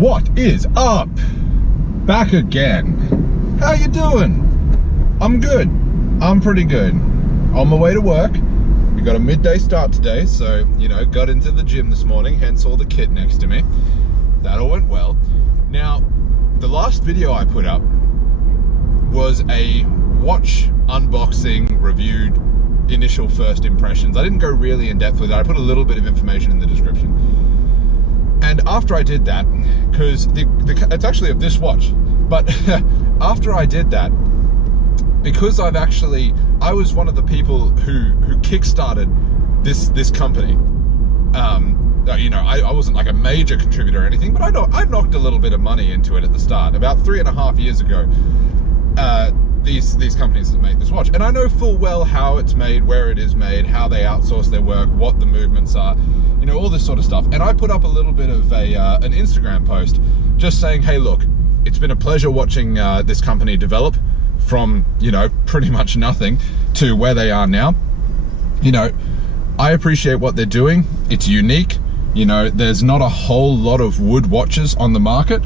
What is up? Back again. How you doing? I'm good. I'm pretty good. On my way to work. We got a midday start today, so, you know, got into the gym this morning, hence all the kit next to me. That all went well. Now, the last video I put up was a watch unboxing, reviewed, initial first impressions. I didn't go really in depth with it. I put a little bit of information in the description. And after I did that, because it's actually of this watch, but after I did that, because I was one of the people who kickstarted this company. You know, I wasn't like a major contributor or anything, but I knocked a little bit of money into it at the start. About 3.5 years ago, these companies that make this watch, and I know full well how it's made, where it is made, how they outsource their work, what the movements are, you know, all this sort of stuff. And I put up a little bit of an Instagram post just saying, hey, look, it's been a pleasure watching this company develop from, you know, pretty much nothing to where they are now. You know, I appreciate what they're doing. It's unique. You know, there's not a whole lot of wood watches on the market,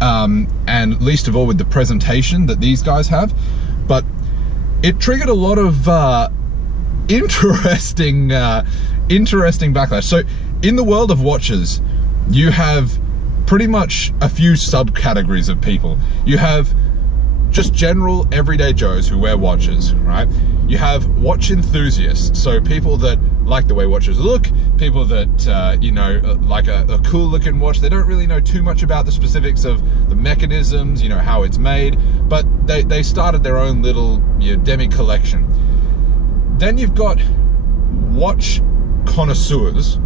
and least of all with the presentation that these guys have. But it triggered a lot of interesting backlash. So in the world of watches, you have pretty much a few subcategories of people. You have just general everyday Joes who wear watches, right? You have watch enthusiasts, so people that like the way watches look, people that, you know, like a cool looking watch. They don't really know too much about the specifics of the mechanisms, you know, how it's made, but they started their own little, you know, demi collection. Then you've got watch connoisseurs,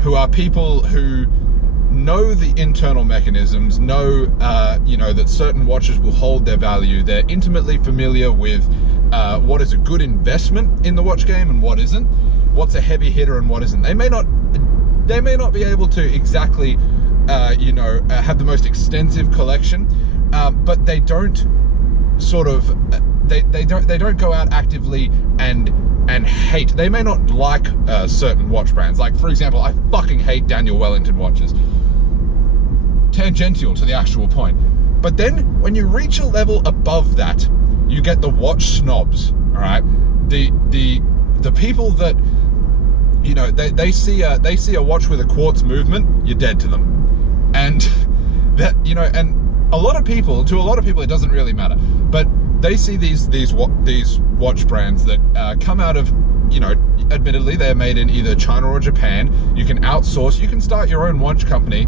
who are people who know the internal mechanisms, know, you know, that certain watches will hold their value. They're intimately familiar with what is a good investment in the watch game and what isn't, what's a heavy hitter and what isn't. They may not be able to exactly, you know, have the most extensive collection, but they don't sort of, they don't go out actively and hate. They may not like certain watch brands. Like, for example, I fucking hate Daniel Wellington watches. Tangential to the actual point. But then when you reach a level above that, you get the watch snobs, all right? The people that, you know, they see a watch with a quartz movement, you're dead to them. And that, you know, and to a lot of people it doesn't really matter, but they see these watch brands that come out of, you know, admittedly they're made in either China or Japan. You can outsource, you can start your own watch company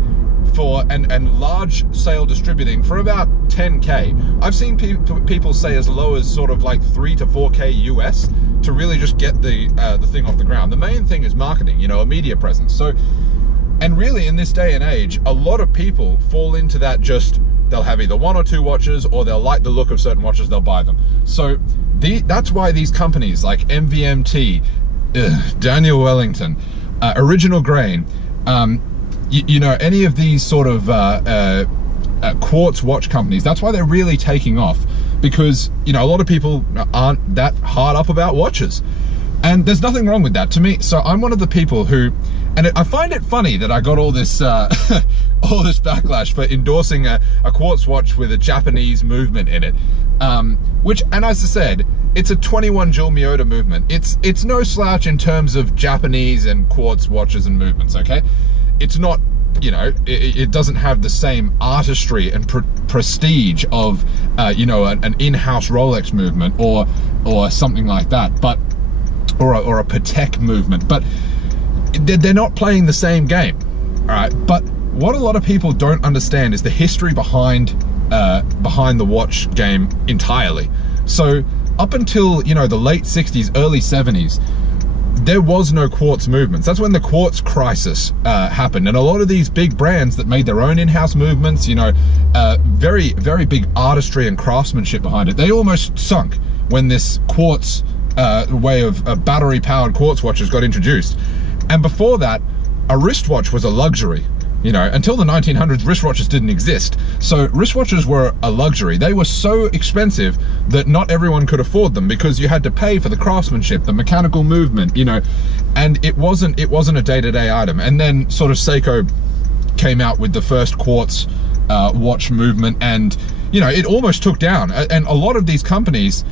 for and large sale distributing for about 10K. I've seen people say as low as sort of like 3 to 4K US to really just get the thing off the ground. The main thing is marketing, you know, a media presence. So, and really in this day and age, a lot of people fall into that. Just they'll have either 1 or 2 watches, or they'll like the look of certain watches, they'll buy them. So that's why these companies like MVMT, Daniel Wellington, Original Grain, you know, any of these sort of quartz watch companies, that's why they're really taking off, because, you know, a lot of people aren't that hard up about watches, and there's nothing wrong with that to me. So I'm one of the people who, and I find it funny that I got all this all this backlash for endorsing a quartz watch with a Japanese movement in it, which, and as I said, it's a 21 Joule Miyota movement. It's no slouch in terms of Japanese and quartz watches and movements, okay? It's not, you know, it doesn't have the same artistry and prestige of, you know, an in-house Rolex movement or something like that, but or a Patek movement. But they're not playing the same game, all right? But what a lot of people don't understand is the history behind the watch game entirely. So up until, you know, the late 60s, early 70s, there was no quartz movements. That's when the quartz crisis happened, and a lot of these big brands that made their own in-house movements, you know, very, very big artistry and craftsmanship behind it, they almost sunk when this quartz way of battery-powered quartz watches got introduced. And before that, a wristwatch was a luxury. You know, until the 1900s, wristwatches didn't exist. So wristwatches were a luxury. They were so expensive that not everyone could afford them, because you had to pay for the craftsmanship, the mechanical movement, you know, and it wasn't a day-to-day item. And then sort of Seiko came out with the first quartz watch movement, and you know, it almost took down, and a lot of these companies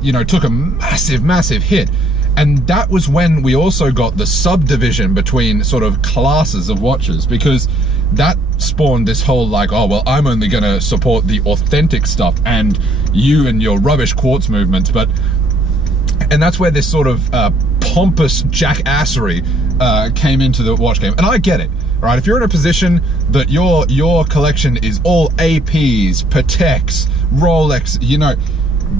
you know, took a massive hit. And that was when we also got the subdivision between sort of classes of watches, because that spawned this whole like, oh well, I'm only going to support the authentic stuff and you and your rubbish quartz movements. And that's where this sort of pompous jackassery came into the watch game. And I get it, right? If you're in a position that your collection is all APs, Pateks, Rolex, you know,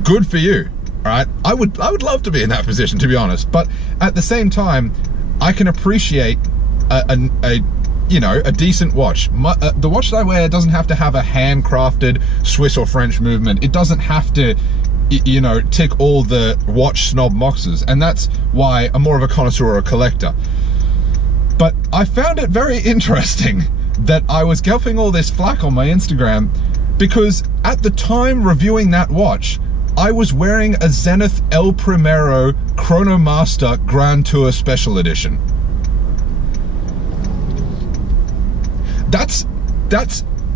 good for you. All right, I would love to be in that position, to be honest. But at the same time, I can appreciate you know, a decent watch. The watch that I wear doesn't have to have a handcrafted Swiss or French movement. It doesn't have to, you know, tick all the watch snob boxes, and that's why I'm more of a connoisseur or a collector. But I found it very interesting that I was getting all this flack on my Instagram, because at the time reviewing that watch, I was wearing a Zenith El Primero Chronomaster Grand Tour Special Edition. That's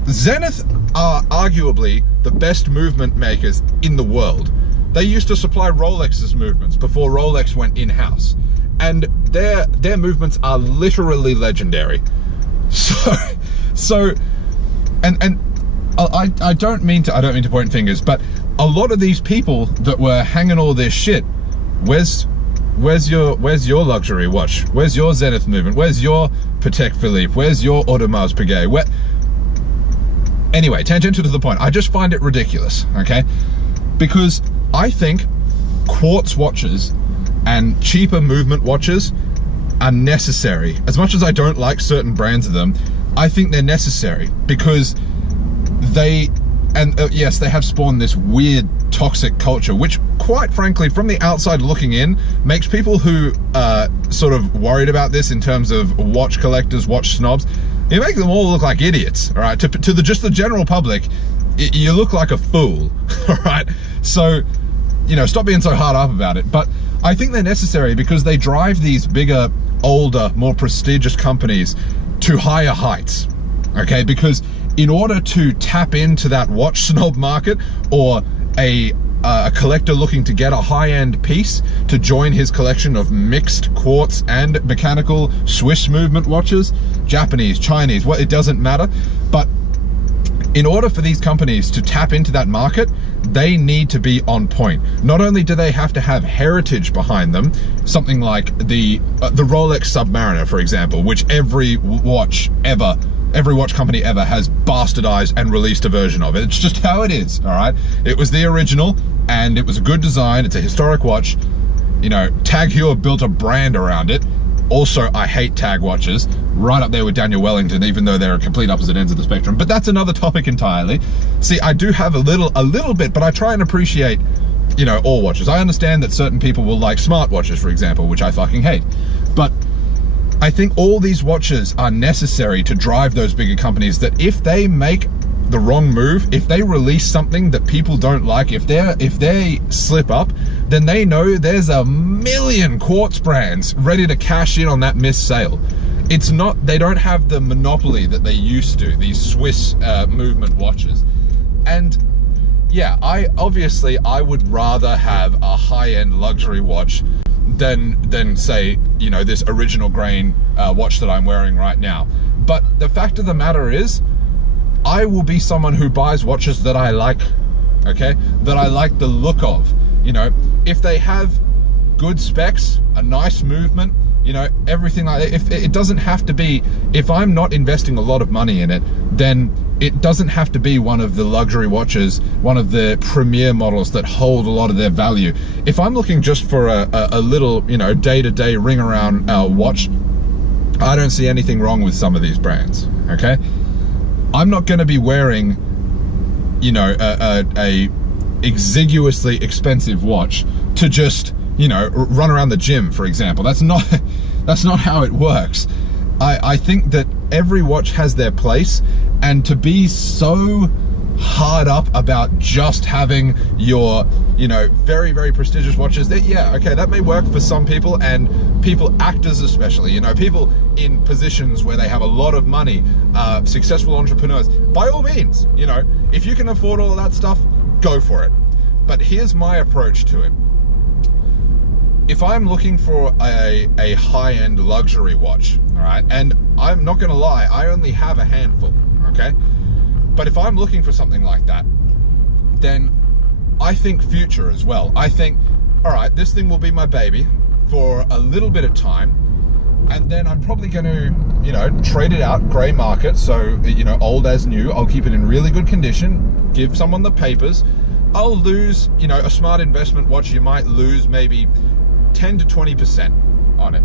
Zenith are arguably the best movement makers in the world. They used to supply Rolex's movements before Rolex went in-house, and their movements are literally legendary. So and I don't mean to point fingers, but a lot of these people that were hanging all this shit, where's your luxury watch? Where's your Zenith movement? Where's your Patek Philippe? Where's your Audemars Piguet? Anyway, tangential to the point, I just find it ridiculous, okay? Because I think quartz watches and cheaper movement watches are necessary. As much as I don't like certain brands of them, I think they're necessary, because yes, they have spawned this weird toxic culture, which quite frankly, from the outside looking in, makes people who are sort of worried about this in terms of watch collectors, watch snobs, you make them all look like idiots, all right? To just the general public, you look like a fool, all right? So, you know, stop being so hard up about it. But I think they're necessary because they drive these bigger, older, more prestigious companies to higher heights, okay? Because in order to tap into that watch snob market, or a collector looking to get a high-end piece to join his collection of mixed quartz and mechanical Swiss movement watches, Japanese, Chinese, well, it doesn't matter. But in order for these companies to tap into that market, they need to be on point. Not only do they have to have heritage behind them, something like the Rolex Submariner, for example, which every watch company ever has bastardized and released a version of it. It's just how it is, all right? It was the original, and it was a good design. It's a historic watch. You know, Tag Heuer built a brand around it. Also, I hate Tag watches, right up there with Daniel Wellington, even though they're complete opposite ends of the spectrum. But that's another topic entirely. See, I do have a little bit, but I try and appreciate, you know, all watches. I understand that certain people will like smart watches, for example, which I fucking hate. But I think all these watches are necessary to drive those bigger companies, that if they make the wrong move, if they release something that people don't like, if they slip up, then they know there's a million quartz brands ready to cash in on that missed sale. It's not, they don't have the monopoly that they used to, these Swiss movement watches. And yeah, I would rather have a high-end luxury watch than say, you know, this original grain watch that I'm wearing right now. But the fact of the matter is, I will be someone who buys watches that I like, okay? That I like the look of. You know, if they have good specs, a nice movement, you know, everything like that. If it doesn't have to be, if I'm not investing a lot of money in it, then it doesn't have to be one of the luxury watches, one of the premier models that hold a lot of their value. If I'm looking just for a little, you know, day-to-day ring around watch, I don't see anything wrong with some of these brands, okay? I'm not going to be wearing, you know, a exiguously expensive watch to just, you know, run around the gym, for example. That's not how it works. I think that every watch has their place, and to be so hard up about just having your, you know, very, very prestigious watches. That, yeah, okay, that may work for some people, and people, actors especially, you know, people in positions where they have a lot of money, successful entrepreneurs, by all means, you know, if you can afford all of that stuff, go for it. But here's my approach to it. If I'm looking for a high-end luxury watch, all right, and I'm not gonna lie, I only have a handful, okay? But if I'm looking for something like that, then I think future as well. I think, all right, this thing will be my baby for a little bit of time, and then I'm probably gonna, you know, trade it out, gray market, so, you know, old as new. I'll keep it in really good condition, give someone the papers. I'll lose, you know, a smart investment watch, you might lose maybe 10 to 20% on it.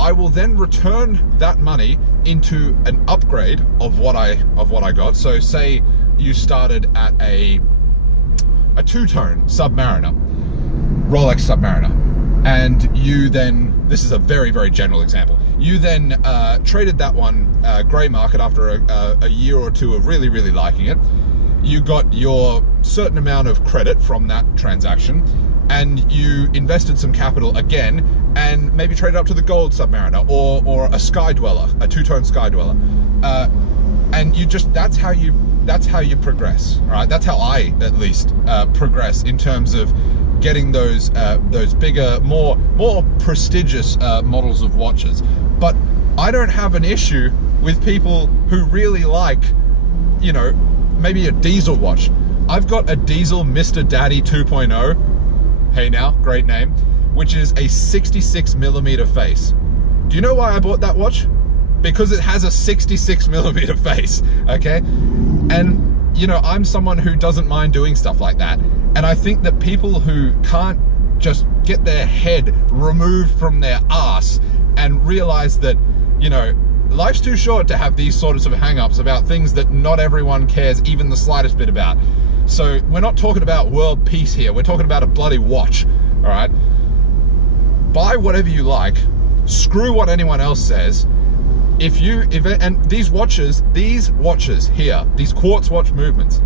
I will then return that money into an upgrade of what I got. So say you started at a two-tone Submariner, Rolex Submariner, and you then, this is a very, very general example, you then traded that one gray market after a year or two of really, really liking it. You got your certain amount of credit from that transaction, and you invested some capital again and maybe traded up to the gold Submariner or a Sky Dweller, a two-tone Sky Dweller, and you just, that's how you progress, right? That's how I at least progress in terms of getting those bigger, more prestigious models of watches. But I don't have an issue with people who really like, you know, maybe a diesel watch. I've got a diesel Mr. Daddy 2.0. Hey now, great name, which is a 66mm face. Do you know why I bought that watch? Because it has a 66mm face, okay? And, you know, I'm someone who doesn't mind doing stuff like that. And I think that people who can't just get their head removed from their ass and realize that, you know, life's too short to have these sorts of hang-ups about things that not everyone cares even the slightest bit about. So we're not talking about world peace here. We're talking about a bloody watch, all right? Buy whatever you like. Screw what anyone else says. And these watches here, these quartz watch movements,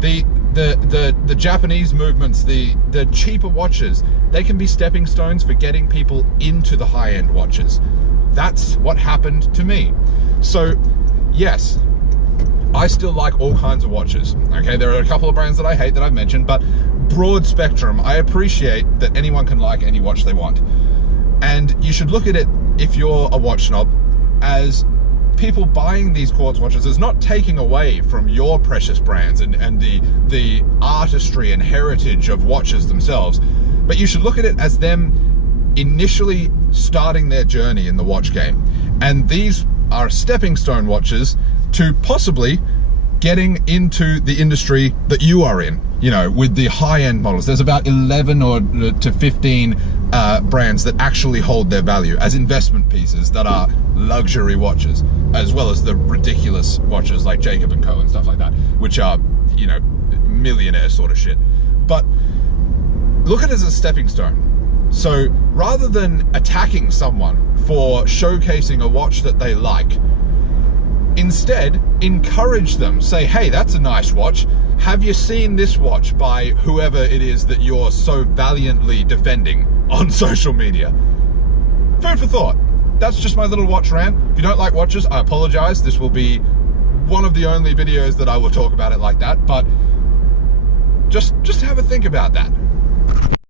the Japanese movements, the cheaper watches, they can be stepping stones for getting people into the high-end watches. That's what happened to me. So yes, I still like all kinds of watches, okay? There are a couple of brands that I hate that I've mentioned, but broad spectrum, I appreciate that anyone can like any watch they want. And you should look at it, if you're a watch snob, as people buying these quartz watches is not taking away from your precious brands and the artistry and heritage of watches themselves, but you should look at it as them initially starting their journey in the watch game. And these are stepping stone watches to possibly getting into the industry that you are in, you know, with the high-end models. There's about 11 or to 15 brands that actually hold their value as investment pieces that are luxury watches, as well as the ridiculous watches like Jacob & Co. and stuff like that, which are, you know, millionaire sort of shit. But look at it as a stepping stone. So rather than attacking someone for showcasing a watch that they like, instead encourage them. Say, hey, that's a nice watch. Have you seen this watch by whoever it is that you're so valiantly defending on social media? Food for thought. That's just my little watch rant. If you don't like watches, I apologize. This will be one of the only videos that I will talk about it like that, but just have a think about that.